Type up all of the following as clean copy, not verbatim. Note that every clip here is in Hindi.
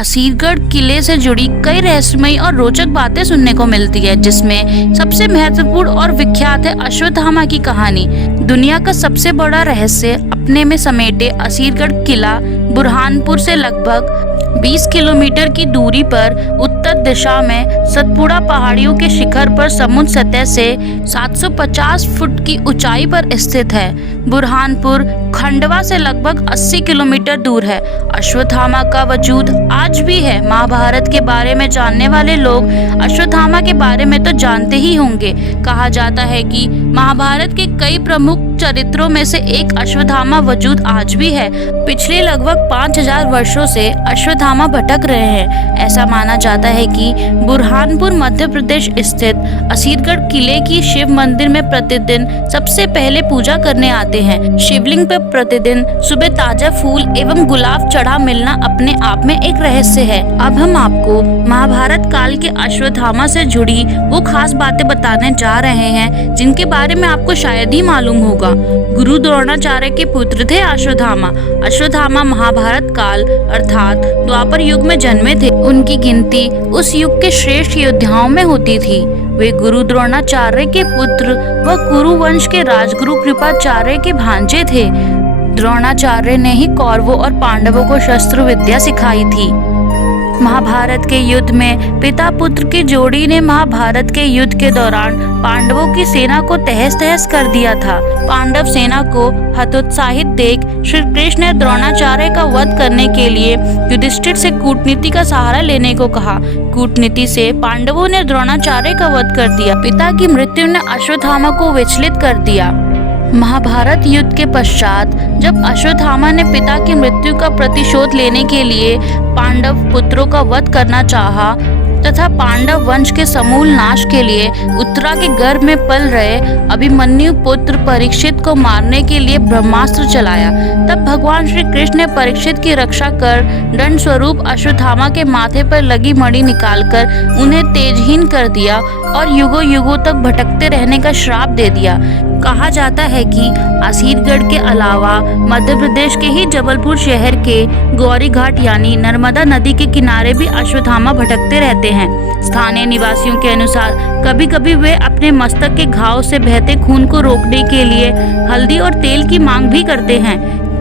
असीरगढ़ किले से जुड़ी कई रहस्यमयी और रोचक बातें सुनने को मिलती है, जिसमें सबसे महत्वपूर्ण और विख्यात है अश्वत्थामा की कहानी। दुनिया का सबसे बड़ा रहस्य अपने में समेटे असीरगढ़ किला बुरहानपुर से लगभग 20 किलोमीटर की दूरी पर उत्तर दिशा में सतपुड़ा पहाड़ियों के शिखर पर समुद्र सतह से 750 फुट की ऊंचाई पर स्थित है। बुरहानपुर खंडवा से लगभग 80 किलोमीटर दूर है। अश्वत्थामा का वजूद आज भी है। महाभारत के बारे में जानने वाले लोग अश्वत्थामा के बारे में तो जानते ही होंगे। कहा जाता है कि महाभारत के कई प्रमुख चरित्रों में से एक अश्वत्थामा वजूद आज भी है। पिछले लगभग 5000 वर्षों से अश्वत्थामा भटक रहे हैं। ऐसा माना जाता है कि बुरहानपुर मध्य प्रदेश स्थित असीरगढ़ किले की शिव मंदिर में प्रतिदिन सबसे पहले पूजा करने आते हैं। शिवलिंग पर प्रतिदिन सुबह ताजा फूल एवं गुलाब चढ़ा मिलना अपने आप में एक रहस्य है। अब हम आपको महाभारत काल के अश्वत्थामा से जुड़ी वो खास बातें बताने जा रहे हैं जिनके बारे में आपको शायद ही मालूम होगा। गुरु द्रोणाचार्य के पुत्र थे अश्वत्थामा। अश्वत्थामा महाभारत काल अर्थात द्वापर युग में जन्मे थे। उनकी गिनती उस युग के श्रेष्ठ योद्धाओं में होती थी। वे गुरु द्रोणाचार्य के पुत्र व कुरु वंश के राजगुरु कृपाचार्य के भांजे थे। द्रोणाचार्य ने ही कौरवों और पांडवों को शस्त्र विद्या सिखाई थी। महाभारत के युद्ध में पिता पुत्र की जोड़ी ने महाभारत के युद्ध के दौरान पांडवों की सेना को तहस नहस कर दिया था। पांडव सेना को हतोत्साहित देख श्री कृष्ण ने द्रोणाचार्य का वध करने के लिए युधिष्ठिर से कूटनीति का सहारा लेने को कहा। कूटनीति से पांडवों ने द्रोणाचार्य का वध कर दिया। पिता की मृत्यु ने अश्वत्थामा को विचलित कर दिया। महाभारत युद्ध के पश्चात जब अश्वत्थामा ने पिता की मृत्यु का प्रतिशोध लेने के लिए पांडव पुत्रों का वध करना चाहा तथा पांडव वंश के समूल नाश के लिए उत्तरा के गर्भ में पल रहे अभिमन्यु पुत्र परीक्षित को मारने के लिए ब्रह्मास्त्र चलाया। तब भगवान श्री कृष्ण ने परीक्षित की रक्षा कर दंड स्वरूप अश्वत्थामा के माथे पर लगी मणि निकालकर उन्हें तेजहीन कर दिया और युगों युगों तक भटकते रहने का श्राप दे दिया। कहा जाता है कि असीरगढ़ के अलावा मध्य प्रदेश के ही जबलपुर शहर के गौरी घाट यानी नर्मदा नदी के किनारे भी अश्वत्थामा भटकते रहते हैं। स्थानीय निवासियों के अनुसार कभी कभी वे अपने मस्तक के घाव से बहते खून को रोकने के लिए हल्दी और तेल की मांग भी करते हैं।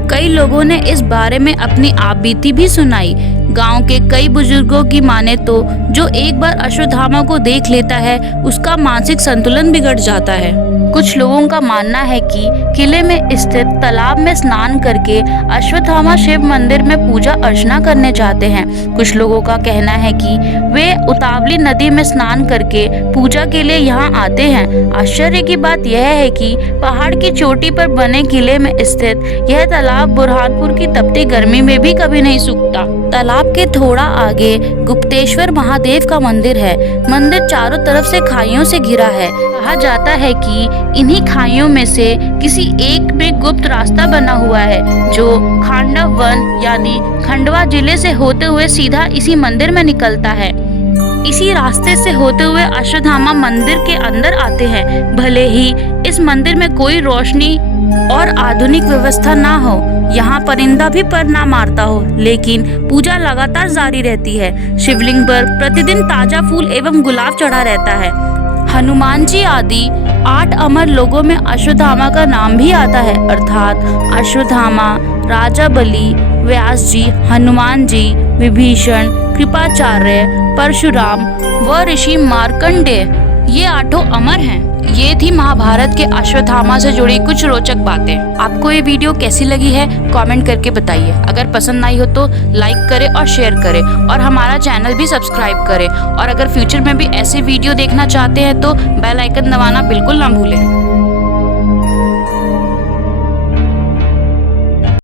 कई लोगों ने इस बारे में अपनी आपबीती भी सुनाई। गांव के कई बुजुर्गों की माने तो जो एक बार अश्वत्थामा को देख लेता है उसका मानसिक संतुलन बिगड़ जाता है। कुछ लोगों का मानना है कि किले में स्थित तालाब में स्नान करके अश्वत्थामा शिव मंदिर में पूजा अर्चना करने जाते हैं। कुछ लोगों का कहना है कि वे उतावली नदी में स्नान करके पूजा के लिए यहाँ आते हैं। आश्चर्य की बात यह है कि पहाड़ की चोटी पर बने किले में स्थित यह तालाब बुरहानपुर की तपती गर्मी में भी कभी नहीं सूखता। तालाब के थोड़ा आगे गुप्तेश्वर महादेव का मंदिर है। मंदिर चारों तरफ से खाइयों से घिरा है। कहा जाता है कि इन्हीं खाइयों में से किसी एक में गुप्त रास्ता बना हुआ है जो खांडव वन यानी खंडवा जिले से होते हुए सीधा इसी मंदिर में निकलता है। इसी रास्ते से होते हुए अश्वत्थामा मंदिर के अंदर आते हैं। भले ही इस मंदिर में कोई रोशनी और आधुनिक व्यवस्था ना हो, यहाँ परिंदा भी पर ना मारता हो, लेकिन पूजा लगातार जारी रहती है। शिवलिंग पर प्रतिदिन ताजा फूल एवं गुलाब चढ़ा रहता है। हनुमान जी आदि 8 अमर लोगों में अश्वत्थामा का नाम भी आता है, अर्थात अश्वत्थामा, राजा बलि, व्यास जी, हनुमान जी, विभीषण, कृपाचार्य, परशुराम व ऋषि मार्कंडेय, ये 8 अमर हैं। ये थी महाभारत के अश्वत्थामा से जुड़ी कुछ रोचक बातें। आपको ये वीडियो कैसी लगी है कमेंट करके बताइए। अगर पसंद आई हो तो लाइक करें और शेयर करें और हमारा चैनल भी सब्सक्राइब करें। और अगर फ्यूचर में भी ऐसे वीडियो देखना चाहते हैं तो बेल आइकन दबाना बिल्कुल ना भूलें।